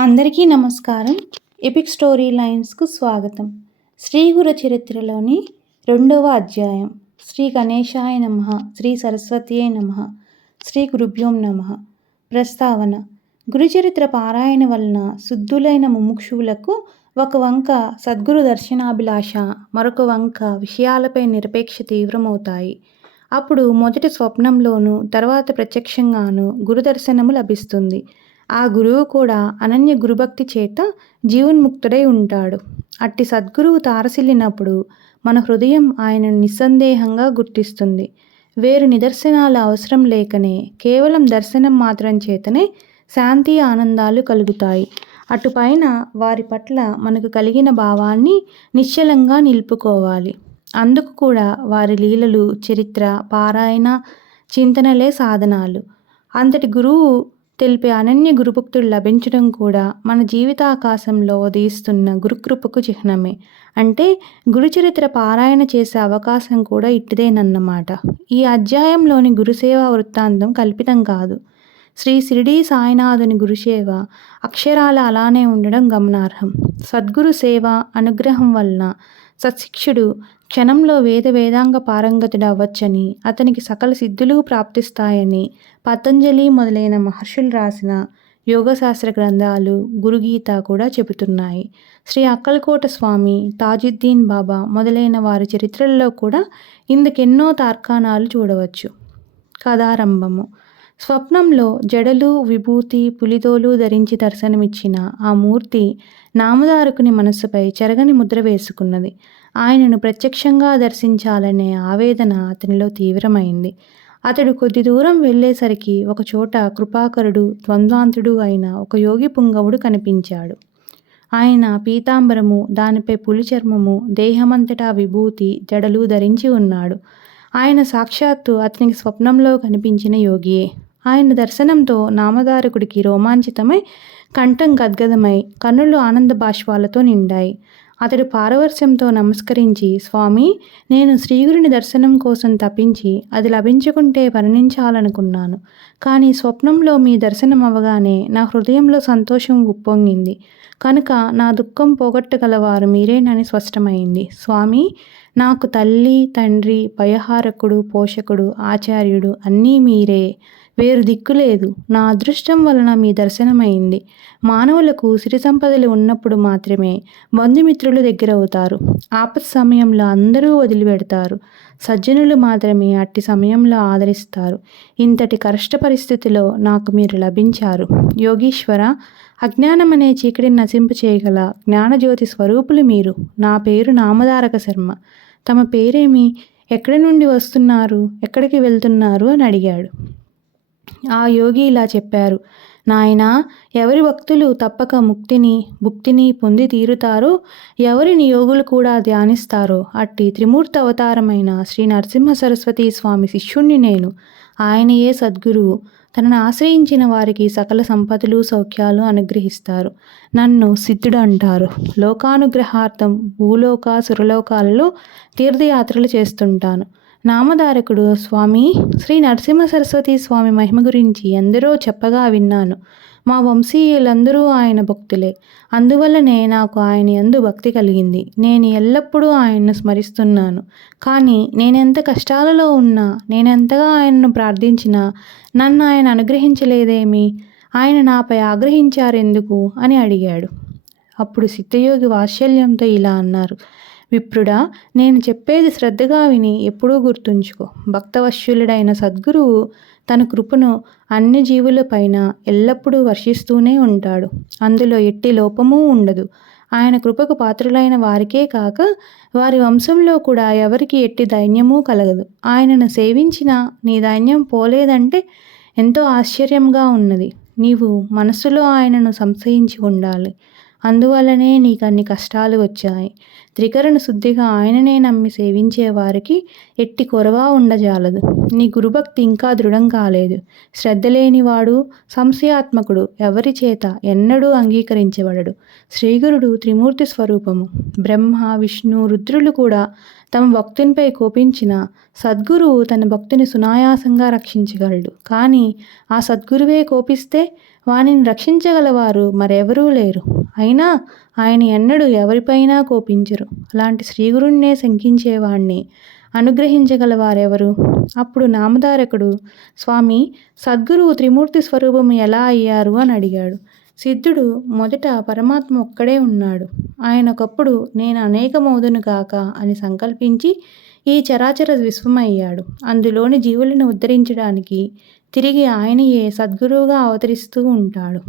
అందరికీ నమస్కారం. Epic story లైన్స్కు స్వాగతం. శ్రీ గురు చరిత్రలోని 2వ అధ్యాయం. శ్రీ గణేశాయ నమః, శ్రీ సరస్వత్యై నమః, శ్రీ గురుభ్యోం నమః. ప్రస్తావన: గురుచరిత్ర పారాయణ వలన శుద్ధులైన ముముక్షువులకు ఒక వంక సద్గురు దర్శనాభిలాష, మరొక వంక విషయాలపై నిరపేక్ష తీవ్రమవుతాయి. అప్పుడు మొదటి స్వప్నంలోనూ తర్వాత ప్రత్యక్షంగానూ గురుదర్శనము లభిస్తుంది. ఆ గురువు కూడా అనన్య గురుభక్తి చేత జీవన్ముక్తుడై ఉంటాడు. అట్టి సద్గురువు తారసిల్లినప్పుడు మన హృదయం ఆయనను నిస్సందేహంగా గుర్తిస్తుంది. వేరు నిదర్శనాల అవసరం లేకనే కేవలం దర్శనం మాత్రం చేతనే శాంతి ఆనందాలు కలుగుతాయి. అటుపైన వారి పట్ల మనకు కలిగిన భావాన్ని నిశ్చలంగా నిలుపుకోవాలి. అందుకు కూడా వారి లీలలు, చరిత్ర, పారాయణ, చింతనలే సాధనాలు. అంతటి గురువు తెలిపే అనన్య గురుభక్తులు లభించడం కూడా మన జీవితాకాశంలో ఉదయిస్తున్న గురుకృపకు చిహ్నమే. అంటే గురుచరిత్ర పారాయణ చేసే అవకాశం కూడా ఇట్టిదేనన్నమాట. ఈ అధ్యాయంలోని గురుసేవా వృత్తాంతం కల్పితం కాదు. శ్రీ షిరిడీ సాయినాథుని గురుసేవ అక్షరాల అలానే ఉండడం గమనార్హం. సద్గురు సేవ అనుగ్రహం వలన సత్శిక్షుడు క్షణంలో వేదాంగ పారంగతుడు అవ్వచ్చని, అతనికి సకల సిద్ధులు ప్రాప్తిస్తాయని పతంజలి మొదలైన మహర్షులు రాసిన యోగశాస్త్ర గ్రంథాలు, గురుగీత కూడా చెబుతున్నాయి. శ్రీ అక్కలకోట స్వామి, తాజుద్దీన్ బాబా మొదలైన వారి చరిత్రల్లో కూడా ఇందుకెన్నో తార్కాణాలు చూడవచ్చు. కథారంభము: స్వప్నంలో జడలు, విభూతి, పులితోలు ధరించి దర్శనమిచ్చిన ఆ మూర్తి నామధారకుని మనస్సుపై చెరగని ముద్ర వేసుకున్నది. ఆయనను ప్రత్యక్షంగా దర్శించాలనే ఆవేదన అతనిలో తీవ్రమైంది. అతడు కొద్ది దూరం వెళ్ళేసరికి ఒకచోట కృపాకరుడు, ద్వంద్వాంతుడు అయిన ఒక యోగి పుంగవుడు కనిపించాడు. ఆయన పీతాంబరము, దానిపై పులి చర్మము, దేహమంతటా విభూతి, జడలు ధరించి ఉన్నాడు. ఆయన సాక్షాత్తు అతనికి స్వప్నంలో కనిపించిన యోగియే. ఆయన దర్శనంతో నామధారకుడికి రోమాంచితమై, కంఠం గద్గదమై, కన్నులు ఆనంద బాష్పాలతో నిండాయి. అతడు పారవస్యంతో నమస్కరించి, స్వామి, నేను శ్రీగురుని దర్శనం కోసం తపించి అది లభించకుంటే మరణించాలనుకున్నాను. కానీ స్వప్నంలో మీ దర్శనం అవగానే నా హృదయంలో సంతోషం ఉప్పొంగింది. కనుక నా దుఃఖం పోగొట్టగలవారు మీరేనని స్పష్టమైంది. స్వామి, నాకు తల్లి, తండ్రి, భయహారకుడు, పోషకుడు, ఆచార్యుడు అన్నీ మీరే. వేరు దిక్కులేదు. నా అదృష్టం వలన మీ దర్శనమైంది. మానవులకు సిరి సంపదలు ఉన్నప్పుడు మాత్రమే బంధుమిత్రులు దగ్గరవుతారు. ఆపత్ సమయంలో అందరూ వదిలిపెడతారు. సజ్జనులు మాత్రమే అట్టి సమయంలో ఆదరిస్తారు. ఇంతటి కష్ట పరిస్థితిలో నాకు మీరు లభించారు. యోగీశ్వర, అజ్ఞానం అనే చీకటిని నశింపు చేయగల జ్ఞానజ్యోతి స్వరూపులు మీరు. నా పేరు నామధారక శర్మ. తమ పేరేమి? ఎక్కడి నుండి వస్తున్నారు? ఎక్కడికి వెళ్తున్నారు అని అడిగాడు. ఆ యోగి ఇలా చెప్పారు: నాయనా, ఎవరి భక్తులు తప్పక భుక్తిని పొంది తీరుతారో, ఎవరిని యోగులు కూడా ధ్యానిస్తారో అట్టి త్రిమూర్తి అవతారమైన శ్రీ నరసింహ సరస్వతి స్వామి శిష్యుణ్ణి నేను. ఆయనయే సద్గురువు. తనను ఆశ్రయించిన వారికి సకల సంపదలు, సౌఖ్యాలు అనుగ్రహిస్తారు. నన్ను సిద్ధుడు అంటారు. లోకానుగ్రహార్థం భూలోక, సురలోకాలలో తీర్థయాత్రలు చేస్తుంటాను. నామధారకుడు: స్వామి, శ్రీ నరసింహ సరస్వతి స్వామి మహిమ గురించి ఎందరో చెప్పగా విన్నాను. మా వంశీయులందరూ ఆయన భక్తులే. అందువల్లనే నాకు ఆయన యందు భక్తి కలిగింది. నేను ఎల్లప్పుడూ ఆయన్ను స్మరిస్తున్నాను. కానీ నేనెంత కష్టాలలో ఉన్నా, నేనెంతగా ఆయనను ప్రార్థించినా నన్ను ఆయన అనుగ్రహించలేదేమి? ఆయన నాపై ఆగ్రహించారెందుకు అని అడిగాడు. అప్పుడు సిద్ధయోగి వాత్సల్యంతో ఇలా అన్నారు: విప్రుడా, నేను చెప్పేది శ్రద్ధగా విని ఎప్పుడూ గుర్తుంచుకో. భక్తవత్సలుడైన సద్గురువు తన కృపను అన్ని జీవులపైన ఎల్లప్పుడూ వర్షిస్తూనే ఉంటాడు. అందులో ఎట్టి లోపమూ ఉండదు. ఆయన కృపకు పాత్రులైన వారికే కాక వారి వంశంలో కూడా ఎవరికి ఎట్టి దైన్యమూ కలగదు. ఆయనను సేవించినా నీ దైన్యం పోలేదంటే ఎంతో ఆశ్చర్యంగా ఉన్నది. నీవు మనస్సులో ఆయనను సంశయించి ఉండాలి. అందువల్లనే నీకన్ని కష్టాలు వచ్చాయి. త్రికరణ శుద్ధిగా ఆయననే నమ్మి సేవించే వారికి ఎట్టి కొరవా ఉండజాలదు. నీ గురుభక్తి ఇంకా దృఢం కాలేదు. శ్రద్ధ లేనివాడు, సంశయాత్మకుడు ఎవరి చేత ఎన్నడూ అంగీకరించబడడు. శ్రీగురుడు త్రిమూర్తి స్వరూపము. బ్రహ్మ, విష్ణు, రుద్రులు కూడా తమ భక్తునిపై కోపించిన సద్గురువు తన భక్తుని సునాయాసంగా రక్షించగలడు. కానీ ఆ సద్గురువే కోపిస్తే వానిని రక్షించగలవారు మరెవరూ లేరు. అయినా ఆయన ఎన్నడూ ఎవరిపైనా కోపించరు. అలాంటి శ్రీగురుణ్ణే శంకించేవాణ్ణి అనుగ్రహించగలవారెవరు? అప్పుడు నామధారకుడు, స్వామి, సద్గురువు త్రిమూర్తి స్వరూపము ఎలా అయ్యారు అని అడిగాడు. సిద్ధుడు మొదట పరమాత్మ ఒక్కడే ఉన్నాడు. ఆయనకప్పుడు నేను అనేకమౌదును గాక అని సంకల్పించి ఈ చరాచర విశ్వమయ్యాడు. అందులోని జీవులను ఉద్ధరించడానికి తిరిగి ఆయనయే సద్గురువుగా అవతరిస్తూ ఉంటాడు.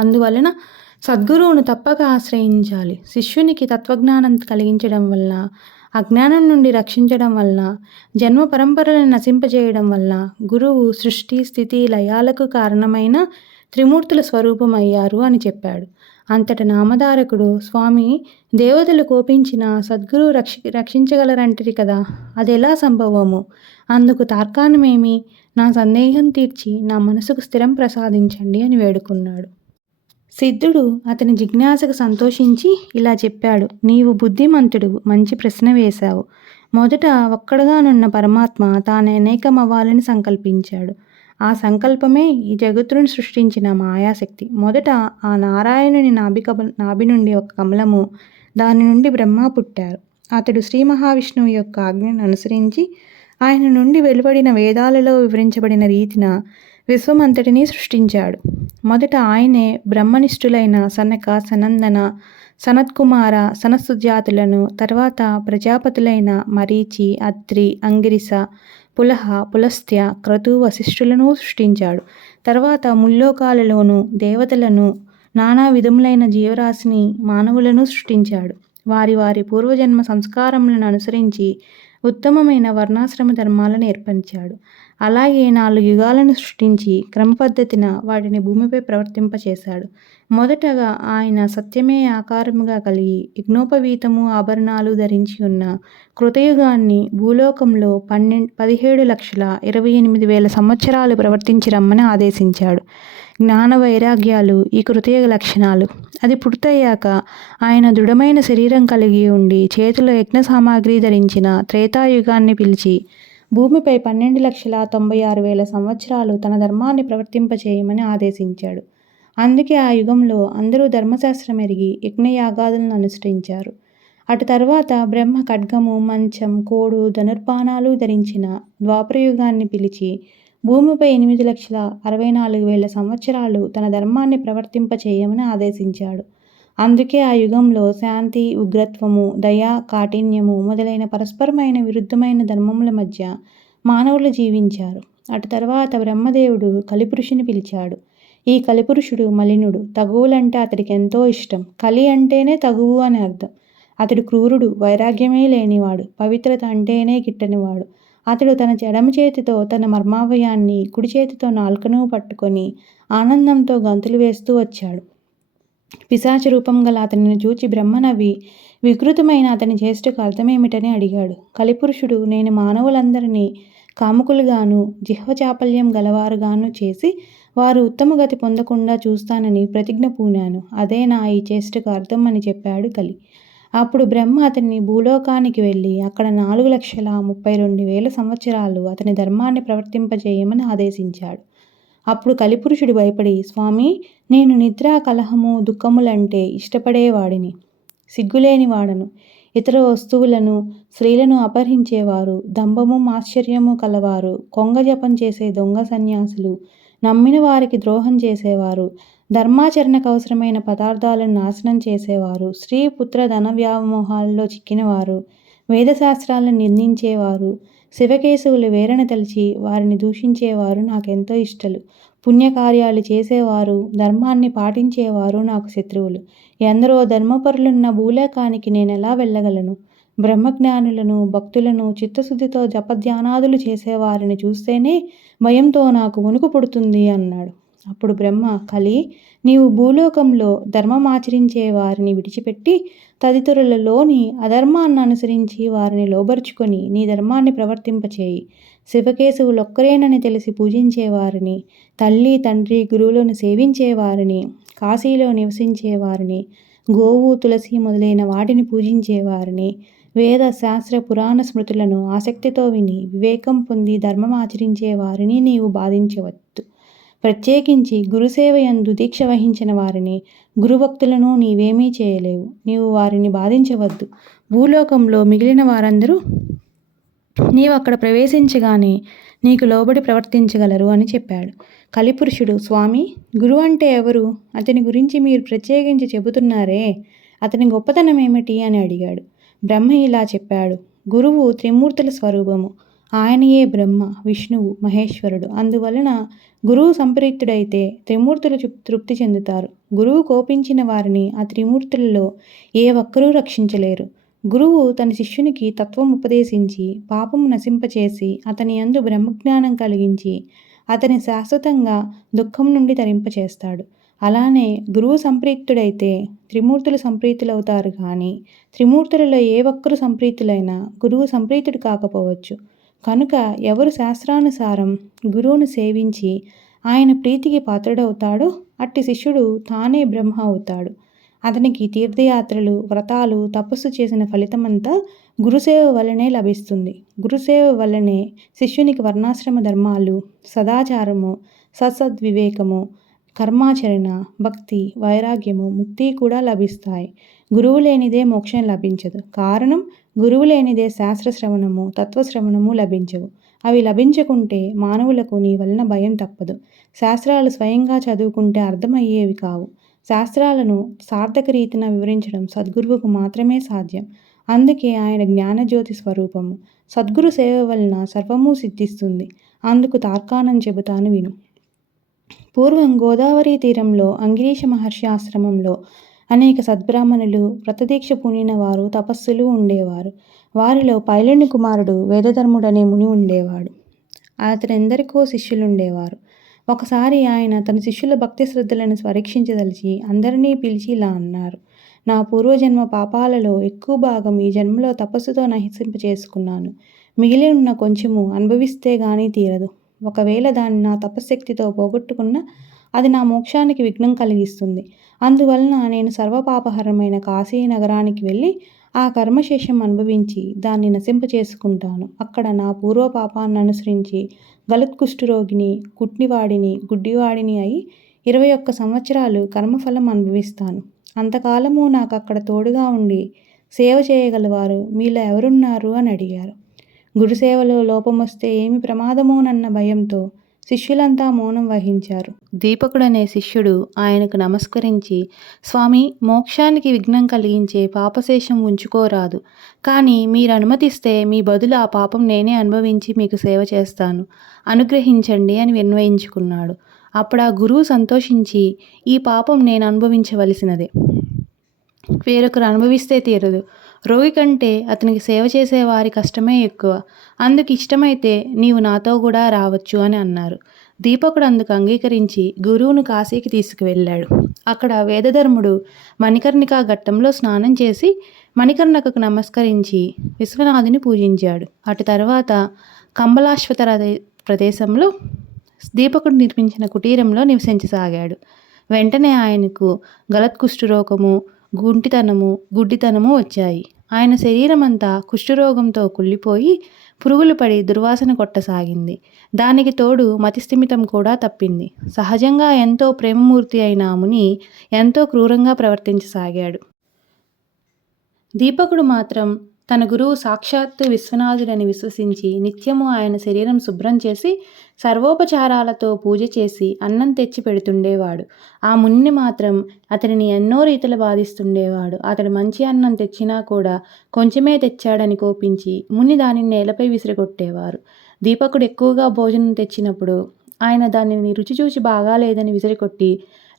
అందువలన సద్గురువును తప్పక ఆశ్రయించాలి. శిష్యునికి తత్వజ్ఞానం కలిగించడం వలన, అజ్ఞానం నుండి రక్షించడం వలన, జన్మ పరంపరలను నశింపజేయడం వలన గురువు సృష్టి, స్థితి, లయాలకు కారణమైన త్రిమూర్తుల స్వరూపం అయ్యారు అని చెప్పాడు. అంతట నామధారకుడు, స్వామి, దేవతలు కోపించిన సద్గురువు రక్షించగలరంటిరి కదా, అదెలా సంభవము? అందుకు తార్కాణమేమి? నా సందేహం తీర్చి నా మనసుకు స్థిరం ప్రసాదించండి అని వేడుకున్నాడు. సిద్ధుడు అతని జిజ్ఞాసకు సంతోషించి ఇలా చెప్పాడు. నీవు బుద్ధిమంతుడు, మంచి ప్రశ్న వేశావు. మొదట ఒక్కడుగానున్న పరమాత్మ తాను అనేకమవ్వాలని సంకల్పించాడు. ఆ సంకల్పమే ఈ జగత్తును సృష్టించిన మాయాశక్తి. మొదట ఆ నారాయణుని నాభి నుండి ఒక కమలము, దాని నుండి బ్రహ్మ పుట్టారు. అతడు శ్రీ మహావిష్ణువు యొక్క ఆజ్ఞను అనుసరించి ఆయన నుండి వెలువడిన వేదాలలో వివరించబడిన రీతిన విశ్వమంతటినీ సృష్టించాడు. మొదట ఆయనే బ్రహ్మనిష్ఠులైన సనక, సనందన, సనత్కుమార, సనత్సుజాతులను, తర్వాత ప్రజాపతులైన మరీచి, అత్రి, అంగిరిస, పులహ, పులస్త్య, క్రతు, వశిష్ఠులను సృష్టించాడు. తర్వాత ముల్లోకాలలోనూ దేవతలను, నానా విధములైన జీవరాశిని, మానవులను సృష్టించాడు. వారి వారి పూర్వజన్మ సంస్కారములను అనుసరించి ఉత్తమమైన వర్ణాశ్రమ ధర్మాలను ఏర్పరిచాడు. అలాగే 4 యుగాలను సృష్టించి క్రమపద్ధతిన వాటిని భూమిపై ప్రవర్తింపచేశాడు. మొదటగా ఆయన సత్యమే ఆకారముగా కలిగి యజ్ఞోపవీతము, ఆభరణాలు ధరించి ఉన్న కృతయుగాన్ని భూలోకంలో 17,28,000 సంవత్సరాలు ప్రవర్తించి రమ్మని ఆదేశించాడు. జ్ఞాన వైరాగ్యాలు ఈ కృతయుగ లక్షణాలు. అది పూర్తయ్యాక ఆయన దృఢమైన శరీరం కలిగి ఉండి చేతిలో యజ్ఞ సామాగ్రి ధరించిన త్రేతాయుగాన్ని పిలిచి భూమిపై 12,96,000 సంవత్సరాలు తన ధర్మాన్ని ప్రవర్తింపచేయమని ఆదేశించాడు. అందుకే ఆ యుగంలో అందరూ ధర్మశాస్త్రం ఎరిగి యజ్ఞయాగాదులను అనుసరించారు. అటు తర్వాత బ్రహ్మ ఖడ్గము, మంచం, కోడు, ధనుర్బాణాలు ధరించిన ద్వాపరయుగాన్ని పిలిచి భూమిపై 8,64,000 సంవత్సరాలు తన ధర్మాన్ని ప్రవర్తింపచేయమని ఆదేశించాడు. అందుకే ఆ యుగంలో శాంతి, ఉగ్రత్వము, దయ, కాఠిన్యము మొదలైన పరస్పరమైన విరుద్ధమైన ధర్మముల మధ్య మానవులు జీవించారు. అటు తర్వాత బ్రహ్మదేవుడు కలిపురుషుని పిలిచాడు. ఈ కలిపురుషుడు మలినుడు. తగువులంటే అతడికి ఎంతో ఇష్టం. కలి అంటేనే తగువు అని అర్థం. అతడు క్రూరుడు, వైరాగ్యమే లేనివాడు, పవిత్రత అంటేనే గిట్టనివాడు. అతడు తన ఎడమ చేతితో తన మర్మావయాన్ని, కుడి చేతితో నాలుకను పట్టుకొని ఆనందంతో గంతులు వేస్తూ వచ్చాడు. పిశాచ రూపం గల అతనిని చూచి బ్రహ్మ నవ్వి వికృతమైన అతని చేష్టకు అర్థమేమిటని అడిగాడు. కలిపురుషుడు, నేను మానవులందరినీ కాముకులుగాను, జిహ్వ చాపల్యం గలవారుగాను చేసి వారు ఉత్తమ గతి పొందకుండా చూస్తానని ప్రతిజ్ఞ పూనాను. అదే నా ఈ చేష్టకు అర్థం అని చెప్పాడు కలి. అప్పుడు బ్రహ్మ అతన్ని భూలోకానికి వెళ్ళి అక్కడ 4,32,000 సంవత్సరాలు అతని ధర్మాన్ని ప్రవర్తింపజేయమని ఆదేశించాడు. అప్పుడు కలిపురుషుడు భయపడి, స్వామి, నేను నిద్ర, కలహము, దుఃఖములంటే ఇష్టపడేవాడిని, సిగ్గులేని వాడను. ఇతర వస్తువులను, స్త్రీలను అపహరించేవారు, దంభము, ఆశ్చర్యము కలవారు, కొంగ జపం చేసే దొంగ సన్యాసులు, నమ్మిన వారికి ద్రోహం చేసేవారు, ధర్మాచరణకు అవసరమైన పదార్థాలను నాశనం చేసేవారు, స్త్రీ, పుత్ర, ధన వ్యామోహాల్లో చిక్కినవారు, వేదశాస్త్రాలను నిందించేవారు, శివకేశవులు వేరణ తలిచి వారిని దూషించేవారు నాకెంతో ఇష్టలు. పుణ్యకార్యాలు చేసేవారు, ధర్మాన్ని పాటించేవారు నాకు శత్రువులు. ఎందరో ధర్మపరులున్న భూలోకానికి నేనెలా వెళ్ళగలను? బ్రహ్మజ్ఞానులను, భక్తులను, చిత్తశుద్ధితో జపధ్యానాదులు చేసేవారిని చూస్తేనే భయంతో నాకు వణుకు పుడుతుంది అన్నాడు. అప్పుడు బ్రహ్మ, కలి, నీవు భూలోకంలో ధర్మమాచరించే వారిని విడిచిపెట్టి తదితరులలోని అధర్మాన్ని అనుసరించి వారిని లోబరుచుకొని నీ ధర్మాన్ని ప్రవర్తింపచేయి. శివకేశవులొక్కరేనని తెలిసి పూజించేవారిని, తల్లి తండ్రి గురువులను సేవించేవారిని, కాశీలో నివసించేవారిని, గోవు తులసి మొదలైన వాటిని పూజించేవారిని, వేద శాస్త్ర పురాణ స్మృతులను ఆసక్తితో విని వివేకం పొంది ధర్మం ఆచరించే వారిని నీవు బాధించవద్దు. ప్రత్యేకించి గురుసేవయందు దీక్ష వహించిన వారిని, గురుభక్తులను నీవేమీ చేయలేవు. నీవు వారిని బాధించవద్దు. భూలోకంలో మిగిలిన వారందరూ నీవు అక్కడ ప్రవేశించగానే నీకు లోబడి ప్రవర్తించగలరు అని చెప్పాడు. కలిపురుషుడు, స్వామి, గురువు అంటే ఎవరు? అతని గురించి మీరు ప్రత్యేకించి చెబుతున్నారే, అతని గొప్పతనం ఏమిటి అని అడిగాడు. బ్రహ్మ ఇలా చెప్పాడు. గురువు త్రిమూర్తుల స్వరూపము. ఆయనయే బ్రహ్మ, విష్ణువు, మహేశ్వరుడు. అందువలన గురువు సంప్రీతుడైతే త్రిమూర్తులు తృప్తి చెందుతారు. గురువు కోపించిన వారిని ఆ త్రిమూర్తులలో ఏ ఒక్కరూ రక్షించలేరు. గురువు తన శిష్యునికి తత్వం ఉపదేశించి పాపము నశింపచేసి అతని యందు బ్రహ్మజ్ఞానం కలిగించి అతని శాశ్వతంగా దుఃఖం నుండి తరింపచేస్తాడు. అలానే గురువు సంప్రీతుడైతే త్రిమూర్తులు సంప్రీతులవుతారు. కానీ త్రిమూర్తులలో ఏ ఒక్కరు సంప్రీతులైనా గురువు సంప్రీతుడు కాకపోవచ్చు. కనుక ఎవరు శాస్త్రానుసారం గురువును సేవించి ఆయన ప్రీతికి పాత్రుడవుతాడో అట్టి శిష్యుడు తానే బ్రహ్మ అవుతాడు. అతనికి తీర్థయాత్రలు, వ్రతాలు, తపస్సు చేసిన ఫలితమంతా గురుసేవ వల్లనే లభిస్తుంది. గురుసేవ వల్లనే శిష్యునికి వర్ణాశ్రమ ధర్మాలు, సదాచారము, సత్సద్వివేకము, కర్మాచరణ, భక్తి, వైరాగ్యము, ముక్తి కూడా లభిస్తాయి. గురువు లేనిదే మోక్షం లభించదు. కారణం, గురువు లేనిదే శాస్త్రశ్రవణము, తత్వశ్రవణము లభించవు. అవి లభించకుంటే మానవులకు నీ వలన భయం తప్పదు. శాస్త్రాలు స్వయంగా చదువుకుంటే అర్థమయ్యేవి కావు. శాస్త్రాలను సార్థక రీతిన వివరించడం సద్గురువుకు మాత్రమే సాధ్యం. అందుకే ఆయన జ్ఞానజ్యోతి స్వరూపము. సద్గురు సేవ వలన సర్వము సిద్ధిస్తుంది. అందుకు తార్కాణం చెబుతాను విను. పూర్వం గోదావరి తీరంలో అంగిరీష మహర్షి ఆశ్రమంలో అనేక సద్బ్రాహ్మణులు, వ్రతదీక్ష పూనిన వారు, తపస్సులు ఉండేవారు. వారిలో పైలుని కుమారుడు వేదధర్ముడనే ముని ఉండేవాడు. అతనెందరికో శిష్యులుండేవారు. ఒకసారి ఆయన తన శిష్యుల భక్తి శ్రద్ధలను పరీక్షించదలిచి అందరినీ పిలిచి ఇలా అన్నారు. నా పూర్వజన్మ పాపాలలో ఎక్కువ భాగం ఈ జన్మలో తపస్సుతో నశింపచేసుకున్నాను. మిగిలి ఉన్న కొంచెము అనుభవిస్తే గానీ తీరదు. ఒకవేళ దాన్ని నా తపశ్శక్తితో పోగొట్టుకున్నా అది నా మోక్షానికి విఘ్నం కలిగిస్తుంది. అందువలన నేను సర్వపాపహరమైన కాశీ నగరానికి వెళ్ళి ఆ కర్మశేషం అనుభవించి దాన్ని నశింపచేసుకుంటాను. అక్కడ నా పూర్వపాపాన్ని అనుసరించి గలత్కుష్ఠరోగిని, కుట్నివాడిని, గుడ్డివాడిని అయి 21 సంవత్సరాలు కర్మఫలం అనుభవిస్తాను. అంతకాలము నాకు అక్కడ తోడుగా ఉండి సేవ చేయగలవారు మీలో ఎవరున్నారు అని అడిగారు. గురుసేవలో లోపమొస్తే ఏమి ప్రమాదమోనన్న భయంతో శిష్యులంతా మౌనం వహించారు. దీపకుడనే శిష్యుడు ఆయనకు నమస్కరించి, స్వామి, మోక్షానికి విఘ్నం కలిగించే పాపశేషం ఉంచుకోరాదు. కానీ మీరు అనుమతిస్తే మీ బదులు ఆ పాపం నేనే అనుభవించి మీకు సేవ చేస్తాను. అనుగ్రహించండి అని విన్నవించుకున్నాడు. అప్పుడు ఆ గురువు సంతోషించి, ఈ పాపం నేను అనుభవించవలసినదే, వేరొకరు అనుభవిస్తే తీరదు. రోగి కంటే అతనికి సేవ చేసే వారి కష్టమే ఎక్కువ. అందుకు ఇష్టమైతే నీవు నాతో కూడా రావచ్చు అని అన్నారు. దీపకుడు అందుకు అంగీకరించి గురువును కాశీకి తీసుకువెళ్ళాడు. అక్కడ వేదధర్ముడు మణికర్ణికా ఘట్టంలో స్నానం చేసి మణికర్ణికకు నమస్కరించి విశ్వనాథుని పూజించాడు. అటు తర్వాత కంబలాశ్వతర ప్రదేశంలో దీపకుడు నిర్మించిన కుటీరంలో నివసించసాగాడు. వెంటనే ఆయనకు గలత్కుష్ఠరోగము, గుడ్డితనము వచ్చాయి. ఆయన శరీరమంతా కుష్ఠరోగంతో కుళ్ళిపోయి పురుగులు పడి దుర్వాసన కొట్టసాగింది. దానికి తోడు మతిస్థిమితం కూడా తప్పింది. సహజంగా ఎంతో ప్రేమమూర్తి అయిన ముని ఎంతో క్రూరంగా ప్రవర్తించసాగాడు. దీపకుడు మాత్రం తన గురువు సాక్షాత్తు విశ్వనాథుడని విశ్వసించి నిత్యము ఆయన శరీరం శుభ్రం చేసి సర్వోపచారాలతో పూజ చేసి అన్నం తెచ్చి పెడుతుండేవాడు. ఆ మునిని మాత్రం అతనిని ఎన్నో రీతులు బాధిస్తుండేవాడు. అతడు మంచి అన్నం తెచ్చినా కూడా కొంచెమే తెచ్చాడని కోపించి ముని దానిని నేలపై విసిరికొట్టేవారు. దీపకుడు ఎక్కువగా భోజనం తెచ్చినప్పుడు ఆయన దానిని రుచి చూచి బాగాలేదని విసిరికొట్టి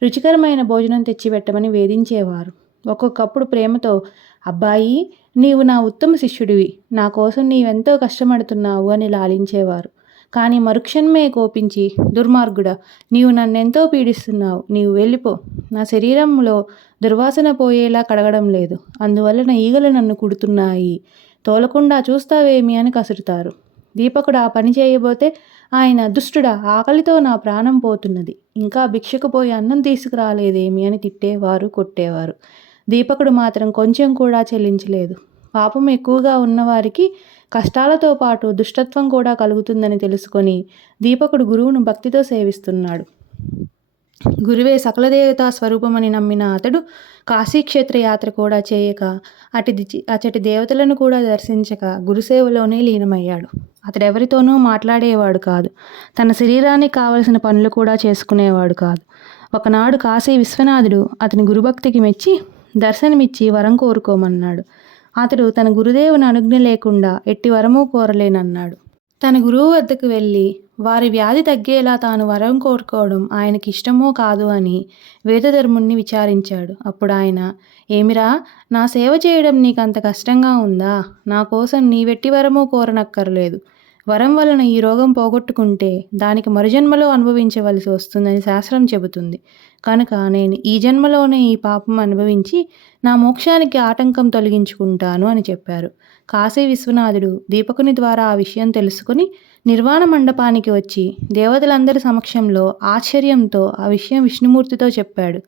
రుచికరమైన భోజనం తెచ్చిపెట్టమని వేధించేవారు. ఒక్కొక్కప్పుడు ప్రేమతో, అబ్బాయి, నీవు నా ఉత్తమ శిష్యుడివి, నా కోసం నీవెంతో కష్టపడుతున్నావు అని లాలించేవారు. కానీ మరుక్షణమే కోపించి, దుర్మార్గుడా, నీవు నన్నెంతో పీడిస్తున్నావు, నీవు వెళ్ళిపో. నా శరీరంలో దుర్వాసన పోయేలా కడగడం లేదు, అందువలన ఈగలు నన్ను కుడుతున్నాయి, తోలకుండా చూస్తావేమి అని కసురుతారు. దీపకుడు ఆ పని చేయబోతే ఆయన, దుష్టుడా, ఆకలితో నా ప్రాణం పోతున్నది, ఇంకా భిక్షకు పోయి అన్నం తీసుకురాలేదేమి అని తిట్టేవారు, కొట్టేవారు. దీపకుడు మాత్రం కొంచెం కూడా చెల్లించలేదు. పాపం ఎక్కువగా ఉన్నవారికి కష్టాలతో పాటు దుష్టత్వం కూడా కలుగుతుందని తెలుసుకొని దీపకుడు గురువును భక్తితో సేవిస్తున్నాడు. గురువే సకల దేవతా స్వరూపమని నమ్మిన అతడు కాశీక్షేత్ర యాత్ర కూడా చేయక, అచటి దేవతలను కూడా దర్శించక గురుసేవలోనే లీనమయ్యాడు. అతడెవరితోనూ మాట్లాడేవాడు కాదు, తన శరీరానికి కావలసిన పనులు కూడా చేసుకునేవాడు కాదు. ఒకనాడు కాశీ విశ్వనాథుడు అతని గురుభక్తికి మెచ్చి దర్శనమిచ్చి వరం కోరుకోమన్నాడు. అతడు తన గురుదేవుని అనుజ్ఞ లేకుండా ఎట్టి వరమూ కోరలేనన్నాడు. తన గురువు వద్దకు వెళ్ళి వారి వ్యాధి తగ్గేలా తాను వరం కోరుకోవడం ఆయనకి ఇష్టమో కాదు అని వేదధర్ముణ్ణి విచారించాడు. అప్పుడు ఆయన, ఏమిరా, నా సేవ చేయడం నీకంత కష్టంగా ఉందా? నా కోసం నీవెట్టి వరమూ కోరనక్కర్లేదు. వరం వలన ఈ రోగం పోగొట్టుకుంటే దానికి మరుజన్మలో అనుభవించవలసి వస్తుందని శాస్త్రం చెబుతుంది. కనుక నేను ఈ జన్మలోనే ఈ పాపం అనుభవించి నా మోక్షానికి ఆటంకం తొలగించుకుంటాను అని చెప్పారు. కాశీ విశ్వనాథుడు దీపకుని ద్వారా ఆ విషయం తెలుసుకుని నిర్వాణ మండపానికి వచ్చి దేవతలందరి సమక్షంలో ఆశ్చర్యంతో ఆ విషయం విష్ణుమూర్తితో చెప్పాడు.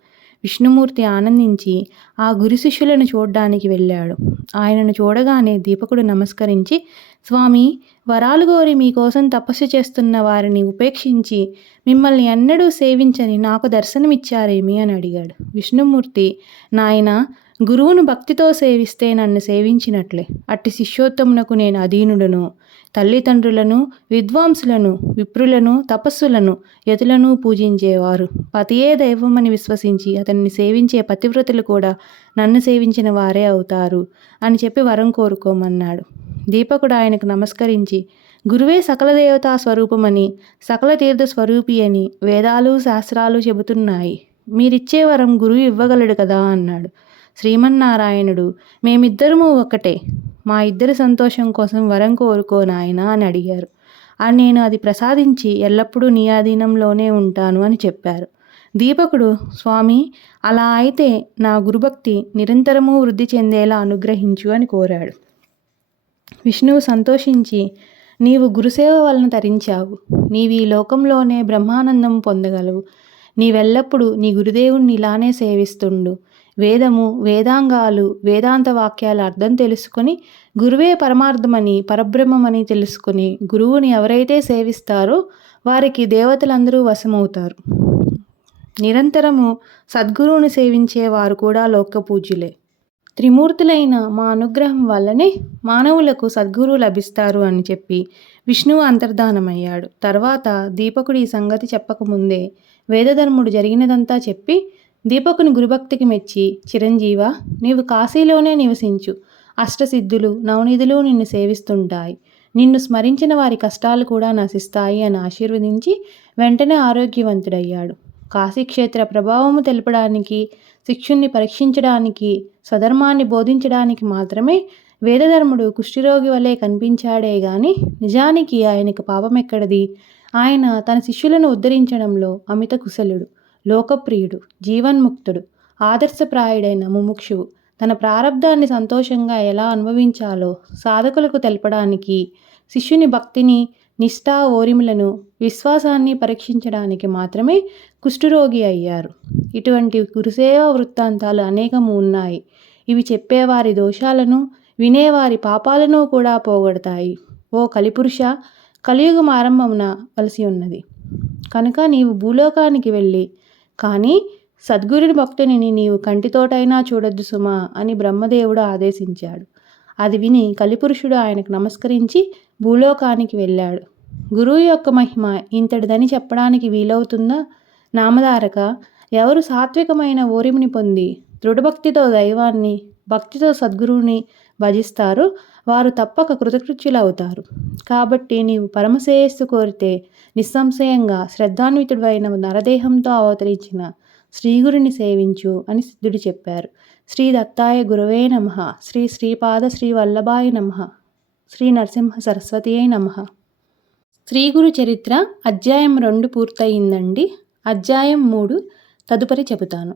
విష్ణుమూర్తి ఆనందించి ఆ గురు శిష్యులను చూడ్డానికి వెళ్ళాడు. ఆయనను చూడగానే దీపకుడు నమస్కరించి, స్వామి, వరాలు కోరి మీకోసం తపస్సు చేస్తున్న వారిని ఉపేక్షించి మిమ్మల్ని ఎన్నడూ సేవించని నాకు దర్శనమిచ్చారేమి అని అడిగాడు. విష్ణుమూర్తి, నాయన, గురువును భక్తితో సేవిస్తే నన్ను సేవించినట్లే. అట్టి శిష్యోత్తమునకు నేను అధీనుడను. తల్లిదండ్రులను, విద్వాంసులను, విప్రులను, తపస్సులను, యతులను పూజించేవారు పతియే దైవమని విశ్వసించి అతన్ని సేవించే పతివ్రతలు కూడా నన్ను సేవించిన వారే అవుతారు అని చెప్పి వరం కోరుకోమన్నాడు. దీపకుడు ఆయనకు నమస్కరించి, గురువే సకల దేవతా స్వరూపమని, సకల తీర్థ స్వరూపి అని వేదాలు శాస్త్రాలు చెబుతున్నాయి. మీరిచ్చే వరం గురువు ఇవ్వగలడు కదా అన్నాడు. శ్రీమన్నారాయణుడు, మేమిద్దరము ఒక్కటే, మా ఇద్దరి సంతోషం కోసం వరం కోరుకో నాయనా అని అడిగారు. నేను అది ప్రసాదించి ఎల్లప్పుడూ నీ ఆధీనంలోనే ఉంటాను అని చెప్పారు. దీపకుడు, స్వామి, అలా అయితే నా గురుభక్తి నిరంతరము వృద్ధి చెందేలా అనుగ్రహించు అని కోరాడు. విష్ణువు సంతోషించి, నీవు గురుసేవ వలన తరించావు, నీవు ఈ లోకంలోనే బ్రహ్మానందం పొందగలవు. నీవెల్లప్పుడూ నీ గురుదేవుణ్ణి ఇలానే సేవిస్తుండు. వేదము, వేదాంగాలు, వేదాంత వాక్యాల అర్థం తెలుసుకొని గురువే పరమార్థమని, పరబ్రహ్మమని తెలుసుకొని గురువుని ఎవరైతే సేవిస్తారో వారికి దేవతలందరూ వశమవుతారు. నిరంతరము సద్గురువుని సేవించే వారు కూడా లోకపూజ్యులే. త్రిమూర్తులైన మా అనుగ్రహం వల్లనే మానవులకు సద్గురువు లభిస్తారు అని చెప్పి విష్ణువు అంతర్ధానమయ్యాడు. తర్వాత దీపకుడు ఈ సంగతి చెప్పకముందే వేదధర్ముడు జరిగినదంతా చెప్పి దీపకుని గురుభక్తికి మెచ్చి, చిరంజీవ, నీవు కాశీలోనే నివసించు. అష్టసిద్ధులు, నవనిధులు నిన్ను సేవిస్తుంటాయి. నిన్ను స్మరించిన వారి కష్టాలు కూడా నశిస్తాయి అని ఆశీర్వదించి వెంటనే ఆరోగ్యవంతుడయ్యాడు. కాశీక్షేత్ర ప్రభావము తెలపడానికి, శిక్షుణ్ణి పరీక్షించడానికి, స్వధర్మాన్ని బోధించడానికి మాత్రమే వేదధర్ముడు కుష్ఠిరోగి వలె కనిపించాడే గాని నిజానికి ఆయనకు పాపమెక్కడిది? ఆయన తన శిష్యులను ఉద్ధరించడంలో అమిత కుశలుడు, లోకప్రియుడు, జీవన్ముక్తుడు, ఆదర్శప్రాయుడైన ముముక్షువు. తన ప్రారబ్ధాన్ని సంతోషంగా ఎలా అనుభవించాలో సాధకులకు తెలపడానికి, శిష్యుని భక్తిని, నిష్ఠా, ఓరిములను, విశ్వాసాన్ని పరీక్షించడానికి మాత్రమే కుష్ఠరోగి అయ్యారు. ఇటువంటి గురుసేవ వృత్తాంతాలు అనేకము ఉన్నాయి. ఇవి చెప్పేవారి దోషాలను, వినేవారి పాపాలను కూడా పోగొడతాయి. ఓ కలిపురుష, కలియుగం ఆరంభమున వలసి ఉన్నది కనుక నీవు భూలోకానికి వెళ్ళి కానీ సద్గురుని భక్తుని నీవు కంటితోటైనా చూడొద్దు సుమా అని బ్రహ్మదేవుడు ఆదేశించాడు. అది విని కలిపురుషుడు ఆయనకు నమస్కరించి భూలోకానికి వెళ్ళాడు. గురువు యొక్క మహిమ ఇంతటిదని చెప్పడానికి వీలవుతుందా? నామధారక, ఎవరు సాత్వికమైన ఓరిమిని పొంది దృఢభక్తితో దైవాన్ని, భక్తితో సద్గురువుని భజిస్తారో వారు తప్పక కృతకృత్యులవుతారు. కాబట్టి నీవు పరమశ్రేయస్సు కోరితే నిస్సంశయంగా శ్రద్ధాన్వితుడైన నరదేహంతో అవతరించిన శ్రీగురుని సేవించు అని సిద్ధుడు చెప్పారు. శ్రీ దత్తాయ గురవే నమః. శ్రీ శ్రీపాద శ్రీ వల్లభాయ నమః. శ్రీ నరసింహ సరస్వతియే నమః. శ్రీ గురు చరిత్ర అధ్యాయం 2 పూర్తయిందండి. అధ్యాయం 3 తదుపరి చెబుతాను.